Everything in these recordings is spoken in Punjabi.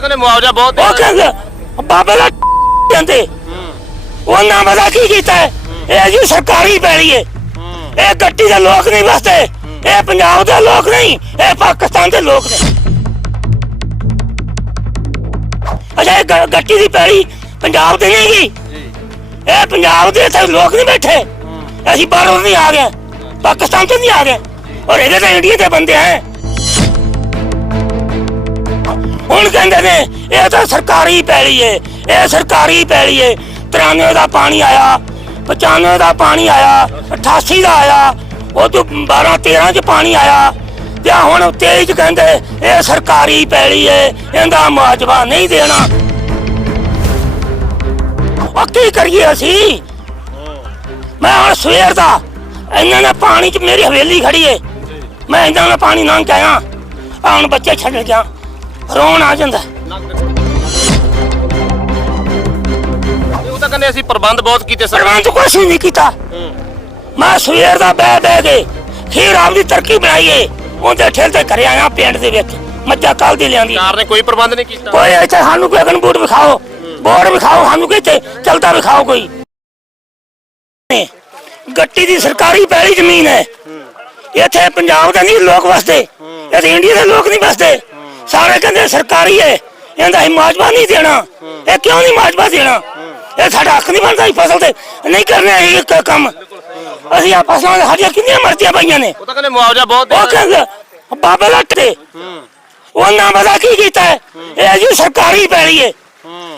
ਤਾਂ ਕਹਿੰਦੇ ਮੁਆਵਜ਼ਾ ਬਹੁਤ ਉਹ ਕਹਿੰਦੇ ਬਾਬੇ ਦਾ ਕਹਿੰਦੇ ਉਹਨਾਂ ਪਤਾ ਕੀ ਕੀਤਾ ਹੈ? ਇਹ ਜੀ ਸਰਕਾਰੀ ਪੈਲੀ ਹੈ। ਇਹ ਗੱਟੀ ਦੇ ਲੋਕ ਨਹੀਂ ਵਸਦੇ। ਇਹ ਪੰਜਾਬ ਦੇ ਲੋਕ ਨਹੀਂ ਇਹ ਪਾਕਿਸਤਾਨ ਦੇ ਲੋਕ ਨੇ ਅਜਾ ਇਹ ਗ- ਗੱਟੀ ਦੀ ਪੈਲੀ ਪੰਜਾਬ ਦੇ ਨਹੀਂ ਗੀ। ਇਹ ਪੰਜਾਬ ਦੇ ਇੱਥੇ ਲੋਕ ਨਹੀਂ ਬੈਠੇ। ਅਸੀਂ ਬਾਹਰੋਂ ਨਹੀਂ ਆ ਗਏ। ਪਾਕਿਸਤਾਨ ਤੋਂ ਨਹੀਂ ਆ ਗਏ। ਔਰ ਇਹਦੇ ਤਾਂ ਇੰਡੀਆ ਦੇ ਬੰਦੇ ਹੈ। ਹੁਣ ਕਹਿੰਦੇ ਨੇ, ਇਹ ਤਾਂ ਸਰਕਾਰੀ ਪੈਲੀ ਏ, ਇਹ ਸਰਕਾਰੀ ਏ। 93 ਦਾ ਪਾਣੀ ਆਇਆ 95 ਦਾ ਪਾਣੀ ਆਇਆ 88 ਦਾ ਆਇਆ, ਉਹ ਤੋਂ 12 13 ਚ ਪਾਣੀ ਆਇਆ। ਤੇ ਹੁਣ 23 ਚ ਕਹਿੰਦੇ, ਇਹ ਸਰਕਾਰੀ ਪੈਲੀ ਏ, ਇਹਦਾ ਮੁਆਵਜ਼ਾ ਨਹੀਂ ਦੇਣਾ। ਉਹ ਕੀ ਕਰੀਏ ਅਸੀਂ? ਮੈਂ ਹੁਣ ਸਵੇਰ ਦਾ ਇਹਨਾਂ ਨੇ ਪਾਣੀ ਚ ਮੇਰੀ ਹਵੇਲੀ ਖੜੀ ਏ। ਮੈਂ ਇਹਨਾਂ ਨਾਲ ਪਾਣੀ ਨਾ ਕੇ ਆਇਆ। ਹੁਣ ਬੱਚੇ ਛੱਡ ਗਿਆ। ਰੋਣ ਆ ਜਾਂਦਾ। ਉਹ ਤਾਂ ਕਹਿੰਦੇ ਅਸੀਂ ਪ੍ਰਬੰਧ ਬਹੁਤ ਕੀਤੇ ਸਰ ਸਰਵੰਤ ਕੁਛ ਨਹੀਂ ਕੀਤਾ। ਮੈਂ ਸਵੇਰ ਦਾ ਬਹਿ ਬਹਿ ਕੇ ਖੀਰ ਆਪਦੀ ਤਰੱਕੀ ਬਣਾਈਏ ਉਹਦੇ ਠੇਲ ਤੇ ਘਰੇ ਆਇਆ ਪਿੰਡ ਦੇ ਵਿੱਚ। ਮੱਝਾਂ ਕੱਲ ਦੀ ਲਿਆਂਦੀ। ਸਰਕਾਰ ਨੇ ਕੋਈ ਪ੍ਰਬੰਧ ਨਹੀਂ ਕੀਤਾ। ਕੋਈ ਇੱਥੇ ਸਾਨੂੰ ਕੋਈ ਅਗਨ ਬੂਟ ਵਿਖਾਓ ਬੋਰਡ ਵਿਖਾਓ ਸਾਨੂੰ ਕਿਤੇ ਚਲਦਾ ਵਿਖਾਓ ਕੋਈ। ਗੱਟੀ ਦੀ ਸਰਕਾਰੀ ਪੈਲੀ ਜ਼ਮੀਨ ਹੈ। ਇੱਥੇ ਪੰਜਾਬ ਦੇ ਨਹੀਂ ਲੋਕ ਵਸਦੇ ਇੱਥੇ ਇੰਡੀਆ ਦੇ ਲੋਕ ਨਹੀਂ ਵਸਦੇ। ਸਾਰੇ ਕਹਿੰਦੇ ਸਰਕਾਰੀ ਹੈ ਇਹਦਾ ਹੀ ਮਾਜਵਾ ਨਹੀਂ ਦੇਣਾ। ਇਹ ਕਿਉਂ ਨਹੀਂ ਮਾਜਵਾ ਦੇਣਾ? ਇਹ ਸਾਡਾ ਹੱਕ ਨਹੀਂ ਬਣਦਾ ਇਹ ਫਸਲ ਤੇ ਨਹੀਂ ਕਰਨਾ ਇਹ ਕੰਮ। ਅਸੀਂ ਆ ਫਸਲਾਂ ਦੇ ਸਾਡੀਆਂ ਕਿੰਨੀਆਂ ਮਰਜ਼ੀਆਂ ਪਈਆਂ ਨੇ। ਉਹ ਤਾਂ ਕਹਿੰਦੇ ਮੁਆਵਜ਼ਾ ਬਹੁਤ ਉਹ। ਕਹਿੰਦੇ ਬਾਬੇ ਲੱਟ ਦੇ। ਉਹਨਾਂ ਪਤਾ ਕੀ ਕੀਤਾ? ਇਹ ਜੀ ਸਰਕਾਰੀ ਪੈਲੀ ਹੈ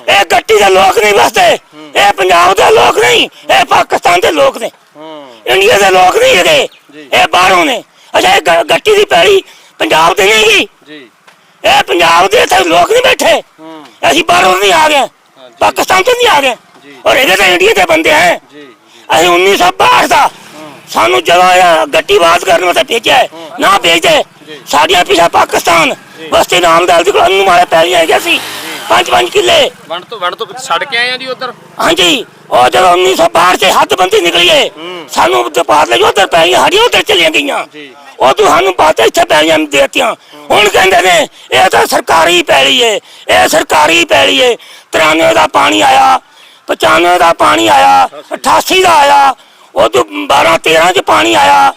ਇਹ ਗੱਟੀ ਦੇ ਲੋਕ ਨਹੀਂ ਵਸਦੇ। ਇਹ ਪੰਜਾਬ ਦੇ ਲੋਕ ਨਹੀਂ। ਇਹ ਪਾਕਿਸਤਾਨ ਦੇ ਲੋਕ ਨੇ। ਇੰਡੀਆ ਦੇ ਲੋਕ ਨਹੀਂ ਹੈਗੇ। ਇਹ ਬਾਹਰੋਂ ਨੇ। ਅੱਛਾ ਇਹ ਗੱਟੀ ਦੀ ਪੈਲੀ ਪੰਜਾਬ ਦੇ ਨਹੀਂ ਗੀ ਜੀ ਇਹ ਪੰਜਾਬ ਦੇ ਇੱਥੇ ਲੋਕ ਨਹੀਂ ਬੈਠੇ। ਅਸੀਂ ਬਾਹਰੋਂ ਨਹੀਂ ਆ ਗਏ। ਪਾਕਿਸਤਾਨ ਤੋਂ ਨਹੀਂ ਆ ਗਏ। ਔਰ ਇਹਦੇ ਤਾਂ ਇੰਡੀਆ ਦੇ ਬੰਦੇ ਹੈ। ਅਸੀਂ 1962 ਦਾ ਸਾਨੂੰ ਜਦੋਂ ਇਹ ਗੱਟੀ ਬਾਤ ਕਰਨ ਵਾਸਤੇ ਭੇਜਿਆ ਨਾ ਭੇਜਦੇ। ਸਾਡੀਆਂ ਪਿਛਾ ਪਾਕਿਸਤਾਨ ਬਸਤੀ ਨਾਮਦਾਲ ਦੀ ਕੋਲ ਨੂੰ ਮਾਰੇ ਪੈਲੀਆਂ ਹੈਗੀਆਂ ਸੀ। ਪੰਜ ਪੰਜ ਕਿੱਲੇ। ਵੰਡ ਤੋਂ ਵੰਡ ਤੋਂ ਛੱਡ ਕੇ ਆਏ ਆ ਜੀ ਉਧਰ। ਹਾਂਜੀ। ਉਹ ਜਦੋਂ 1962 ਚ ਹੱਦਬੰਦੀ ਨਿਕਲੀ ਏ ਸਾਨੂੰ ਦਪਾਰ ਲਈ ਉਧਰ ਪੈਲੀਆਂ ਸਾਡੀਆਂ ਉਧਰ ਚਲੀਆਂ ਗਈਆਂ। ਉਹ ਤੋਂ ਸਾਨੂੰ ਬਾਤ ਇੱਥੇ ਪੈਲੀਆਂ ਦੇਤੀਆਂ। ਹੁਣ ਕਹਿੰਦੇ ਨੇ ਇਹ ਤਾਂ ਸਰਕਾਰੀ ਪੈਲੀ ਏ। ਇਹ ਸਰਕਾਰੀ ਪੈਲੀ ਏ। 93 ਦਾ ਪਾਣੀ ਆਇਆ 95 ਦਾ ਪਾਣੀ ਆਇਆ 88 ਦਾ ਆਇਆ ਉਹ ਤੋਂ 12 13 ਚ ਪਾਣੀ ਆਇਆ।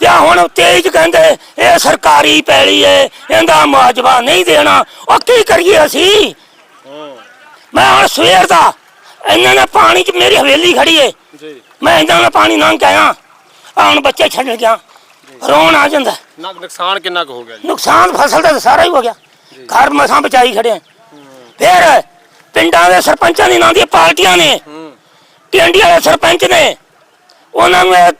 ਤੇ ਆਹ ਹੁਣ 23 ਚ ਕਹਿੰਦੇ ਇਹ ਸਰਕਾਰੀ ਪੈਲੀ ਏ ਇਹਦਾ ਮੁਆਵਜ਼ਾ ਨਹੀਂ ਦੇਣਾ। ਉਹ ਕੀ ਕਰੀਏ ਅਸੀਂ? ਮੈਂ ਹੁਣ ਸਵੇਰ ਦਾ ਇਹਨਾਂ ਨੇ ਪਾਣੀ ਚ ਮੇਰੀ ਹਵੇਲੀ ਖੜੀ ਏ। ਜੀ। ਮੈਂ ਇਹਨਾਂ ਨਾਲ ਪਾਣੀ ਲੰਘ ਕੇ ਆਇਆ। ਹੁਣ ਬੱਚੇ ਛੱਡ ਗਿਆ। ਰੋਣ ਆ ਜਾਂਦਾ। ਨਾ ਨੁਕਸਾਨ ਕਿੰਨਾ ਕੁ ਹੋ ਗਿਆ ਜੀ? ਨੁਕਸਾਨ ਫਸਲ ਦਾ ਤਾਂ ਸਾਰਾ ਹੀ ਹੋ ਗਿਆ। ਘਰ ਮਸਾਂ ਬਚਾਈ ਖੜੇ ਆ। ਫਿਰ ਪਿੰਡਾਂ ਦੇ ਸਰਪੰਚਾਂ ਦੀ ਨਾਂ ਦੀਆਂ ਪਾਰਟੀਆਂ ਨੇ। ਟਿੰਡੀਆਂ ਦੇ ਸਰਪੰਚ ਨੇ। ਉਹਨਾਂ ਨੂੰ ਇਹ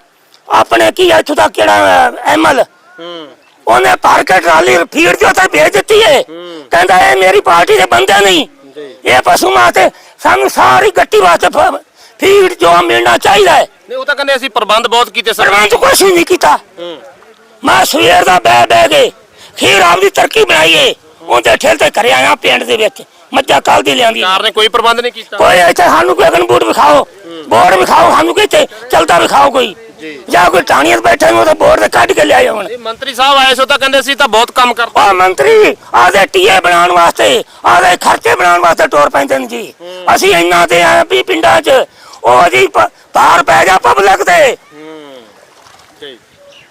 ਆਪਣੇ ਕੀ ਇੱਥੋਂ ਦਾ ਕਿਹੜਾ ਐਮਲ ਉਹਨੇ ਭਰ ਕੇ ਟਰਾਲੀ ਫੀਡ ਦੇ ਉੱਤੇ ਭੇਜ ਦਿੱਤੀ ਏ। ਕਹਿੰਦਾ ਇਹ ਮੇਰੀ ਪਾਰਟੀ ਦੇ ਬੰਦੇ ਨਹੀਂ ਇਹ ਪਸ਼ੂ ਮਾਤੇ ਸਾਨੂੰ ਸਾਰੀ ਗੱਟੀ ਵਾਸਤੇ ਫੀਡ ਜੋ ਮਿਲਣਾ ਚਾਹੀਦਾ ਹੈ ਨਹੀਂ ਉਹ ਤਾਂ ਕਹਿੰਦੇ ਅਸੀਂ ਪ੍ਰਬੰਧ ਬਹੁਤ ਕੀਤੇ ਸਰ ਸਰਪੰਚ ਕੁਛ ਨਹੀਂ ਕੀਤਾ। ਮੈਂ ਸਵੇਰ ਦਾ ਬਹਿ ਬਹਿ ਕੇ ਖੀਰ ਆਪਦੀ ਤਰੱਕੀ ਬਣਾਈਏ ਉਹਦੇ ਠੇਲ ਤੇ ਘਰੇ ਆਇਆ ਪਿੰਡ ਦੇ ਵਿੱਚ। ਮੱਝਾਂ ਕੱਲ ਦੀ ਲਿਆਂਦੀ। ਸਰਕਾਰ ਨੇ ਕੋਈ ਪ੍ਰਬੰਧ ਨਹੀਂ ਕੀਤਾ। ਕੋਈ ਇੱਥੇ ਸਾਨੂੰ ਕੋਈ ਅਗਨ ਬੂਟ ਵਿਖਾਓ ਬੋਰਡ ਵਿਖਾਓ ਸਾਨੂੰ ਕਿਤੇ ਚਲਦਾ ਵਿਖਾਓ ਕੋਈ। ਜਾਂ। ਕੋਈ ਟਾਣੀਆਂ 'ਚ ਬੈਠੇ ਤਾਂ ਬੋਰਡ ਤੇ ਕੱਢ ਕੇ ਲਿਆਏ ਹੁਣ। ਇਹ ਮੰਤਰੀ ਸਾਹਿਬ ਆਏ ਸੋ ਤਾਂ ਕਹਿੰਦੇ ਸੀ ਤਾਂ ਬਹੁਤ ਕੰਮ ਕਰਦੇ ਉਹ ਮੰਤਰੀ ਆਦੇ ਟੀਏ ਬਣਾਉਣ ਵਾਸਤੇ ਆਦੇ ਖਰਚੇ ਬਣਾਉਣ ਵਾਸਤੇ ਟੋਰ ਪੈਂਦੇ ਨੇ ਜੀ। ਅਸੀਂ ਇੰਨਾ ਤੇ ਆਏ ਵੀ ਪਿੰਡਾਂ 'ਚ ਉਹ ਜੀ ਪ- ਪਾਰ ਪੈ ਜਾ ਪਬਲਿਕ ਤੇ। ਜੀ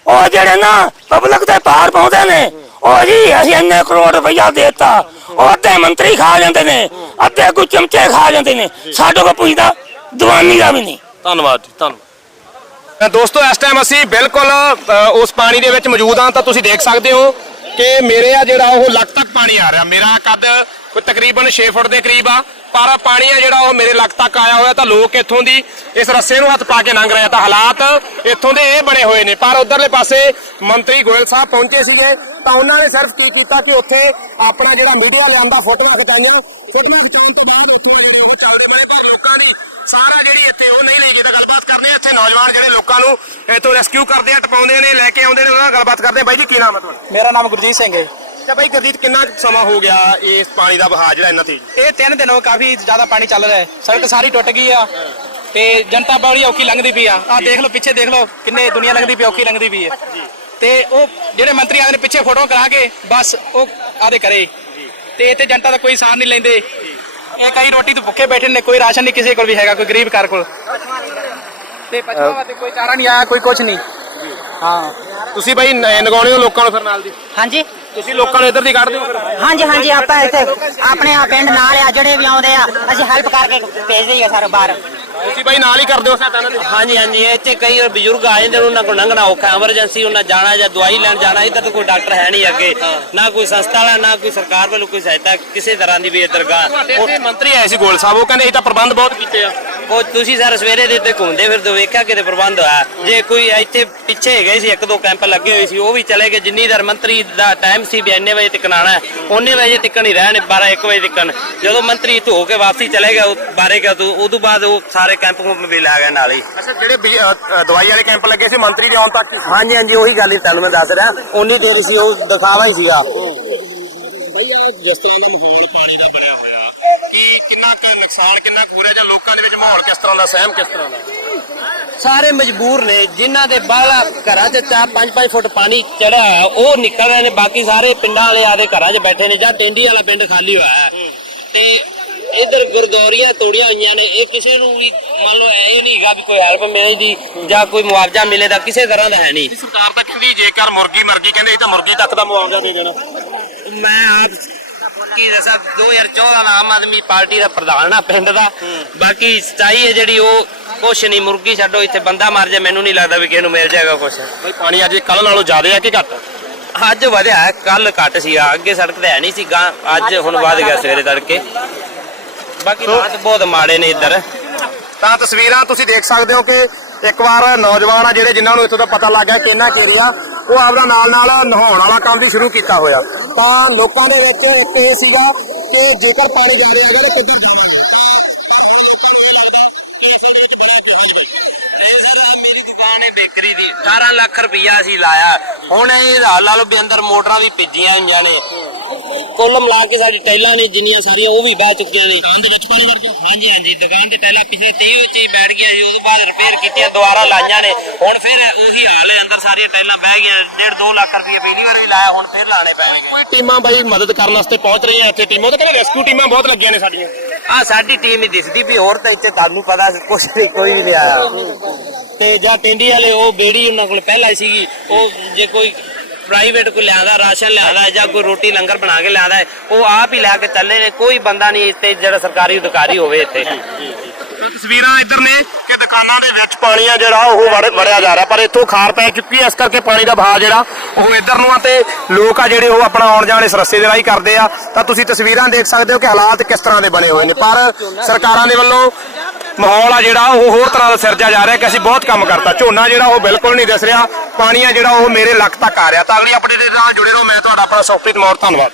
ਉਹ ਜਿਹੜੇ ਨਾ ਪਬਲਿਕ ਤੇ ਪਾਰ ਪਾਉਂਦੇ ਨੇ ਉਹ ਜੀ ਅਸੀਂ ਇੰਨੇ ਕਰੋੜ ਰੁਪਈਆ ਦੇਤਾ। ਉਹ ਅੱਧੇ ਮੰਤਰੀ ਖਾ ਜਾਂਦੇ ਨੇ ਅੱਧੇ ਕੋਈ ਚਮਚੇ ਖਾ ਜਾਂਦੇ ਨੇ। ਸਾਡੇ ਕੋਲ ਪੁੱਛਦਾ ਦੀਵਾਨੀ ਦਾ ਵੀ ਨਹੀਂ। ਧੰਨਵਾਦ ਜੀ ਧੰਨਵਾਦ। ਦੋਸਤੋ ਇਸ ਟਾਈਮ ਅਸੀਂ ਬਿਲਕੁਲ ਅ, ਉਸ ਪਾਣੀ ਦੇ ਵਿੱਚ ਮੌਜੂਦ ਹਾਂ ਤਾਂ ਤੁਸੀਂ ਦੇਖ ਸਕਦੇ ਹੋ ਕਿ ਮੇਰੇ ਆ ਜਿਹੜਾ ਉਹ ਲੱਕ ਤੱਕ ਪਾਣੀ ਆ ਰਿਹਾ। ਮੇਰਾ ਕੱਦ ਕੋਈ ਤਕਰੀਬਨ 6 ਫੁੱਟ ਦੇ ਕਰੀਬ ਆ, ਪਰ ਪਾਣੀ ਆ ਜਿਹੜਾ ਉਹ ਮੇਰੇ ਲੱਕ ਤੱਕ ਆਇਆ ਹੋਇਆ ਤਾਂ ਲੋਕ ਇੱਥੋਂ ਦੀ ਇਸ ਰੱਸੇ ਨੂੰ ਹੱਥ ਪਾ ਕੇ ਲੰਘ ਰਹੇ ਤਾਂ ਹਾਲਾਤ ਇੱਥੋਂ ਦੇ ਇਹ ਬਣੇ ਹੋਏ ਨੇ। ਪਰ ਉਧਰਲੇ ਪਾਸੇ ਮੰਤਰੀ ਗੋਇਲ ਸਾਹਿਬ ਪਹੁੰਚੇ ਸੀਗੇ। ਤਾਂ ਉਹਨਾਂ ਨੇ ਸਿਰਫ ਕੀ ਕੀਤਾ ਕਿ ਉੱਥੇ ਆਪਣਾ ਜਿਹੜਾ ਮੀਡੀਆ ਲਿਆਂਦਾ ਫੋਟੋਆਂ ਖਿਚਾਈਆਂ। ਫੋਟੋਆਂ ਖਿਚਾਉਣ ਤੋਂ ਬਾਅਦ ਉੱਥੋਂ ਜਿਹੜੇ ਉਹ ਚੱਲਦੇ ਬਣੇ ਪਰ ਲੋਕਾਂ ਦੀ ਸਾਰਾ ਜਿਹੜੀ ਇੱਥੇ ਉਹ ਨਹੀਂ ਲਈ ਜਿਹਦਾ ਗੱਲਬਾਤ ਕਰਦੇ ਆ ਇੱਥੇ ਨੌਜਵਾਨ ਜਿਹੜੇ ਲੋਕਾਂ ਨੂੰ ਇੱਥੋਂ ਰੈਸਕਿਊ ਕਰਦੇ ਆ ਟਪਾਉਂਦੇ ਨੇ ਲੈ ਕੇ ਆਉਂਦੇ ਨੇ ਉਹਨਾਂ ਨਾਲ ਗੱਲਬਾਤ ਕਰਦੇ ਆ। ਬਾਈ ਜੀ ਕੀ ਨਾਮ ਹੈ ਤੁਹਾਡਾ? ਮੇਰਾ ਨਾਮ ਗੁਰਜੀਤ ਸਿੰਘ ਹੈ। ਅੱਛਾ ਬਾਈ ਗੁਰਦੀਪ ਕਿੰਨਾ ਸਮਾਂ ਹੋ ਗਿਆ ਇਸ ਪਾਣੀ ਦਾ ਵਹਾਅ ਜਿਹੜਾ ਇੰਨਾ ਤੇਜ਼? ਇਹ ਤਿੰਨ ਦਿਨ ਹੋ ਕਾਫੀ ਜ਼ਿਆਦਾ ਪਾਣੀ ਚੱਲ ਰਿਹਾ ਹੈ। ਸੜਕ ਸਾਰੀ ਟੁੱਟ ਗਈ ਆ ਤੇ ਜਨਤਾ ਬੜੀ ਔਖੀ ਲੰਘਦੀ ਪਈ ਆ। ਆ ਦੇਖ ਲਓ ਪਿੱਛੇ ਦੇਖ ਲਓ ਕਿੰਨੇ ਦੁਨੀਆ ਲੰਘਦੀ ਪਈ ਔਖੀ ਲੰਘਦੀ ਪਈ ਹੈ ਤੇ ਉਹ ਜਿਹੜੇ ਮੰਤਰੀ ਆਦੇ ਨੇ ਪਿੱਛੇ ਫੋਟੋ ਕਰਾ ਕੇ ਬਸ ਉਹ ਆਦੇ ਕਰੇ। ਤੇ ਇੱਥੇ ਜਨਤਾ ਦਾ ਕੋਈ ਸਾਰ ਨਹੀਂ ਲੈਂਦੇ। ਇਹ ਕਈ ਰੋਟੀ ਤੋਂ ਭੁੱਖੇ ਬੈਠੇ ਨੇ ਕੋਈ ਰਾਸ਼ਨ ਨਹੀਂ ਕਿਸੇ ਕੋਲ ਵੀ ਹੈਗਾ ਕੋਈ ਗਰੀਬ ਘਰ ਕੋਲ। ਤੇ ਪਛਵਾ ਵਾਸਤੇ ਕੋਈ ਚਾਰਾ ਨਹੀਂ ਆਇਆ ਕੋਈ ਕੁਝ ਨਹੀਂ। ਹਾਂ। ਤੁਸੀਂ ਬਾਈ ਨ- ਨਗਾਉਣੇ ਹੋ ਲੋਕਾਂ ਨੂੰ ਫਿਰ ਨਾਲ ਦੀ? ਹਾਂਜੀ। ਤੁਸੀਂ ਲੋਕਾਂ ਨੂੰ ਇੱਧਰ ਦੀ ਕੱਢ ਦਿਓ ਫਿਰ। ਹਾਂਜੀ ਹਾਂਜੀ ਆਪਾਂ ਇੱਥੇ ਆਪਣੇ ਆ ਪਿੰਡ ਨਾਲ ਆ ਜਿਹੜੇ ਵੀ ਆਉਂਦੇ ਆ ਅਸੀਂ ਹੈਲਪ ਕਰਕੇ ਭੇਜ ਦਈਏ ਸਾਰੇ ਬਾਹਰ। ਤੁਸੀਂ ਬਾਈ ਨਾਲ ਹੀ ਕਰ ਦਿਓ ਸਹਾਇਤਾ ਇਹਨਾਂ ਦੀ? ਹਾਂਜੀ ਹਾਂਜੀ ਇੱਥੇ ਕਈ ਬਜ਼ੁਰਗ ਆ ਜਾਂਦੇ ਨੇ ਉਹਨਾਂ ਕੋਲ ਲੰਘਣਾ ਔਖਾ ਐਮਰਜੈਂਸੀ ਉਹਨਾਂ ਜਾਣਾ ਜਾਂ ਦਵਾਈ ਲੈਣ ਜਾਣਾ ਇੱਧਰ ਤਾਂ ਕੋਈ ਡਾਕਟਰ ਹੈ ਨਹੀਂ ਅੱਗੇ ਨਾ ਕੋਈ ਸੰਸਥਾ ਵਾਲਾ ਨਾ ਕੋਈ ਸਰਕਾਰ ਵੱਲੋਂ ਕੋਈ ਸਹਾਇਤਾ ਕਿਸੇ ਤਰ੍ਹਾਂ ਦੀ ਵੀ ਗਾ ਤੁਹਾਡੇ ਇੱਥੇ ਮੰਤਰੀ ਆਏ ਸੀ ਗੋਲ ਸਾਹਿਬ ਉਹ ਕਹਿੰਦੇ ਇਹ ਤਾਂ ਪ੍ਰਬੰਧ ਬਹੁਤ ਕੀਤੇ ਆ। ਉਹ ਤੁਸੀਂ ਸਰ ਸਵੇਰੇ ਦੇ ਉੱਤੇ ਘੁੰਮਦੇ ਫਿਰਦੇ ਹੋ, ਵੇਖਿਆ ਕਿਤੇ ਪ੍ਰਬੰਧ ਹੋਇਆ? ਜੇ ਕੋਈ ਇੱਥੇ ਪਿੱਛੇ ਹੈਗੇ ਸੀ ਇੱਕ ਦੋ ਕੈਂਪ ਲੱਗੇ ਹੋਏ ਸੀ ਉਹ ਵੀ ਚਲੇ ਗਏ ਜਿੰਨੀ ਦਰ ਮੰਤਰੀ ਦਾ ਟਾਈਮ ਸੀ ਵੀ ਇੰਨੇ ਵਜੇ ਤੱਕ ਆਣਾ ਉਹਨੇ ਵਜੇ ਤੱਕ ਹੀ ਰਹਿਣ 12 1 ਵਜੇ ਤੱਕ। ਜਦੋਂ ਮੰਤਰੀ ਧੋ ਕੇ ਵਾਪਸੀ ਚਲੇ ਗਿਆ ਬਾਰੇ ਗਿਆ ਤੋਂ ਉਦੋਂ ਬਾਅਦ ਉਹ ਸਾਰੇ ਕੈਂਪ ਕੁੰਪ ਵੀ ਲਾ ਗਏ ਨਾਲ ਹੀ। ਅੱਛਾ ਜਿਹੜੇ ਬਿਜ- ਅ, ਅ, ਦਵਾਈ ਵਾਲੇ ਕੈਂਪ ਲੱਗੇ ਸੀ ਮੰਤਰੀ ਦੇ ਆਉਣ ਤੱਕ। ਹਾਂਜੀ ਹਾਂਜੀ ਉਹੀ ਗੱਲ ਹੀ ਤੁਹਾਨੂੰ ਮੈਂ ਦੱਸ ਰਿਹਾ। ਉਨੀ ਦੇਰ ਸੀ ਉਹ ਦਿਖਾਵਾ ਹੀ ਸੀਗਾ। ਜਿਸ ਤਰ੍ਹਾਂ ਦਾ ਮਾਹੌਲ ਪਾਣੀ ਦਾ ਬਣਿਆ ਹੋਇਆ ਕੀ ਕਿੰਨਾ ਕੁ ਨੁਕਸਾਨ ਕਿੰਨਾ ਕੁ ਹੋ ਰਿਹਾ ਜਾਂ ਲੋਕਾਂ ਦੇ ਵਿੱਚ ਮਾਹੌਲ ਕਿਸ ਤਰ੍ਹਾਂ ਦਾ ਸਹਿਮ ਕਿਸ ਤਰ੍ਹਾਂ ਦਾ? ਸਾਰੇ ਮਜਬੂਰ ਨੇ ਜਿਨ੍ਹਾਂ ਦੇ ਬਾਹਲਾ ਘਰਾਂ 'ਚ 4-5 ਫੁੱਟ ਪਾਣੀ ਚੜਿਆ ਹੋਇਆ ਉਹ ਨਿਕਲ ਰਹੇ ਨੇ। ਬਾਕੀ ਸਾਰੇ ਪਿੰਡਾਂ ਵਾਲੇ ਆਦੇ ਘਰਾਂ 'ਚ ਬੈਠੇ ਨੇ ਜਾਂ ਟੈਂਡੀ ਵਾਲਾ ਪਿੰਡ ਖਾਲੀ ਹੋਇਆ ਹੈ। ਤੇ ਇਧਰ ਗੁਰਦੌਰੀਆਂ ਤੋੜੀਆਂ ਹੋਈਆਂ ਨੇ ਇਹ ਕਿਸੇ ਨੂੰ ਵੀ ਮੰਨ ਲਓ ਇਹ ਨਹੀਂ ਹੈਗਾ ਵੀ ਕੋਈ ਹੈਲਪ ਮਿਲੇਗੀ ਜਾਂ ਕੋਈ ਮੁਆਵਜ਼ਾ ਮਿਲੇਗਾ ਕਿਸੇ ਤਰ੍ਹਾਂ ਦਾ ਹੈ ਨਹੀਂ। ਸਰਕਾਰ ਤਾਂ ਕਹਿੰਦੀ ਜੇਕਰ ਮੁਰਗੀ ਮਰ ਗਈ ਕਹਿੰਦੇ ਇਹ ਤਾਂ ਮੁਰਗੀ ਤੱਕ ਦਾ ਮੁਆਵਜ਼ਾ ਦੇ ਦੇਣਾ। ਮੈਂ ਆਪ ਕੀ ਦੱਸਾਂ 2014 ਦਾ ਆਮ ਆਦਮੀ ਪਾਰਟੀ ਦਾ ਪ੍ਰਧਾਨ ਆ ਪਿੰਡ ਦਾ। ਬਾਕੀ ਸਚਾਈ ਹੈ ਜਿਹੜੀ ਉਹ ਕੁਛ ਨਹੀਂ ਮੁਰਗੀ ਛੱਡੋ ਇੱਥੇ ਬੰਦਾ ਮਰ ਜਾ ਮੈਨੂੰ ਨਹੀਂ ਲੱਗਦਾ ਵੀ ਕਿਸੇ ਨੂੰ ਮਿਲ ਜਾਏਗਾ ਕੁਛ। ਬਈ ਪਾਣੀ ਅੱਜ ਕੱਲ ਨਾਲੋਂ ਜ਼ਿਆਦਾ ਹੈ ਕਿ ਘੱਟ? ਅੱਜ ਵਧਿਆ ਕੱਲ ਘੱਟ ਸੀ ਅੱਗੇ ਸੜਕ ਤੇ ਹੈ ਨਹੀਂ ਸੀ ਗਾਂ ਅੱਜ ਹੁਣ ਵਧ ਗਿਆ ਸਵੇਰੇ ਤੜਕੇ। ਬਾਕੀ ਹਾਲਾਤ ਬਹੁਤ ਮਾੜੇ ਨੇ ਇੱਧਰ। ਤਾਂ ਤਸਵੀਰਾਂ ਤੁਸੀਂ ਦੇਖ ਸਕਦੇ ਹੋ ਕਿ ਇੱਕ ਵਾਰ ਨੌਜਵਾਨ ਆ ਜਿਹੜੇ ਜਿਨ੍ਹਾਂ ਨੂੰ ਇੱਥੋਂ ਦਾ ਪਤਾ ਲੱਗ ਗਿਆ ਕਿ ਇਹਨਾਂ ਏਰੀਆ ਉਹ ਆਪਦਾ ਨਾਲ ਨਾਲ ਨਹਾਉਣ ਵਾਲਾ ਕੰਮ ਵੀ ਸ਼ੁਰੂ ਕੀਤਾ ਹੋਇਆ। ਤਾਂ ਲੋਕਾਂ ਦੇ ਵਿੱਚ ਇੱਕ ਇਹ ਸੀਗਾ ਕਿ ਜੇਕਰ ਪਾਣੀ ਜਾ ਰਿਹਾ ਹੈਗਾ ਤਾਂ ਦੁਕਾਨ ਹੈ ਬੇਕਰੀ ਦੀ 18 ਲੱਖ ਰੁਪਈਆ ਸੀ ਲਾਇਆ। ਹੁਣ ਇਹ ਹਾਲ ਲਾ ਲਓ ਵੀ ਅੰਦਰ ਮੋਟਰਾਂ ਵੀ ਭਿੱਜੀਆਂ ਹੋਈਆਂ ਨੇ। ਕੁੱਲ ਮਿਲਾ ਕੇ ਸਾਡੀ ਟਾਈਲਾਂ ਨੇ ਜਿੰਨੀਆਂ ਸਾਰੀਆਂ ਉਹ ਵੀ ਬਹਿ ਚੁੱਕੀਆਂ ਨੇ। ਦੁਕਾਨ ਦੇ ਵਿੱਚ ਪਾਣੀ ਵੜ ਗਿਆ ਹਾਂਜੀ ਹਾਂਜੀ ਦੁਕਾਨ ਤੇ ਟਾਈਲਾਂ ਪਿਛਲੇ 23 ਵਿੱਚ ਹੀ ਬੈਠ ਗਿਆ ਸੀ ਉਸ ਤੋਂ ਬਾਅਦ ਰਿਪੇਅਰ ਕੀਤੀਆਂ ਦੁਬਾਰਾ ਲਾਈਆਂ ਨੇ। ਹੁਣ ਫਿਰ ਉਹੀ ਹਾਲ ਹੈ ਅੰਦਰ ਸਾਰੀਆਂ ਟਾਈਲਾਂ ਬਹਿ ਗਈਆਂ 1.5 2 ਲੱਖ ਰੁਪਏ ਪਹਿਲੀ ਵਾਰ ਵੀ ਲਾਇਆ ਹੁਣ ਫਿਰ ਲਾਣੇ ਪੈਣਗੇ। ਕੋਈ ਟੀਮਾਂ ਬਾਈ ਮਦਦ ਕਰਨ ਵਾਸਤੇ ਪਹੁੰਚ ਰਹੀਆਂ ਇੱਥੇ ਟੀਮਾਂ? ਉਹ ਤਾਂ ਕਹਿੰਦੇ ਰੈਸਕਿਊ ਟੀਮਾਂ ਬਹੁਤ ਲੱਗੀਆਂ ਨੇ ਸਾਡੀਆਂ। ਆ ਸਾਡੀ ਟੀਮ ਹੀ ਦਿਸਦੀ ਵੀ ਹੋਰ ਤਾਂ ਇੱਥੇ ਤੁਹਾਨੂੰ ਪਤਾ ਕੁਛ ਨਹੀਂ ਕੋਈ ਵੀ ਨਹੀਂ ਆਇਆ। ਤੇ ਜਾਂ ਟਿੰਡੀ ਵਾਲੇ ਉਹ ਬੇੜੀ ਉਹਨਾਂ ਕੋਲ ਪਹਿਲਾਂ ਸੀਗੀ ਉਹ ਜੇ ਕੋਈ ਪ੍ਰਾਈਵੇਟ ਕੋਈ ਲਿਆਦਾ ਰਾਸ਼ਨ ਲਿਆਦਾ ਜਾਂ ਕੋਈ ਰੋਟੀ ਲੰਗਰ ਬਣਾ ਕੇ ਲਿਆਦਾ ਉਹ ਆਪ ਹੀ ਲੈ ਕੇ ਚੱਲੇ ਨੇ ਕੋਈ ਬੰਦਾ ਨਹੀਂ ਇੱਥੇ ਜਿਹੜਾ ਸਰਕਾਰੀ ਅਧਿਕਾਰੀ ਹੋਵੇ ਇੱਥੇ। ਤਸਵੀਰਾਂ ਇੱਧਰ ਨੇ ਕਿ ਦੁਕਾਨਾਂ ਦੇ ਵਿੱਚ ਪਾਣੀ ਆ ਜਿਹੜਾ ਉਹ ਵੜ ਵੜਿਆ ਜਾ ਰਿਹਾ ਪਰ ਇੱਥੋਂ ਖਾਰ ਪੈ ਚੁੱਕੀ ਹੈ ਇਸ ਕਰਕੇ ਪਾਣੀ ਦਾ ਵਹਾਅ ਜਿਹੜਾ ਉਹ ਇੱਧਰ ਨੂੰ ਆ ਤੇ ਲੋਕ ਆ ਜਿਹੜੇ ਉਹ ਆਪਣਾ ਆਉਣ ਜਾਣ ਇਸ ਰਸਤੇ ਦੇ ਰਾਹੀਂ ਕਰਦੇ ਆ। ਤਾਂ ਤੁਸੀਂ ਤਸਵੀਰਾਂ ਦੇਖ ਸਕਦੇ ਹੋ ਕਿ ਹਾਲਾਤ ਕਿਸ ਤਰ੍ਹਾਂ ਦੇ ਬਣੇ ਹੋਏ ਨੇ ਪਰ ਸਰਕਾਰਾਂ ਦੇ ਵੱਲੋਂ ਮਾਹੌਲ ਆ ਜਿਹੜਾ, ਉਹ ਹੋਰ ਤਰ੍ਹਾਂ ਦਾ ਸਿਰਜਿਆ ਜਾ ਰਿਹਾ ਕਿ ਅਸੀਂ ਬਹੁਤ ਕੰਮ ਕਰਤਾ। ਝੋਨਾ ਜਿਹੜਾ, ਉਹ ਬਿਲਕੁਲ ਨਹੀਂ ਦਿਸ ਰਿਹਾ। ਪਾਣੀ ਆ ਜਿਹੜਾ, ਉਹ ਮੇਰੇ ਲੱਕ ਤੱਕ ਆ ਰਿਹਾ। ਤਾਂ ਅਗਲੀ ਅਪਡੇਟ ਦੇ ਨਾਲ ਜੁੜੇ ਰਹੋ। ਮੈਂ ਤੁਹਾਡਾ ਆਪਣਾ ਸੁਖਪ੍ਰੀਤ ਮੌਰ ਧੰਨਵਾਦ।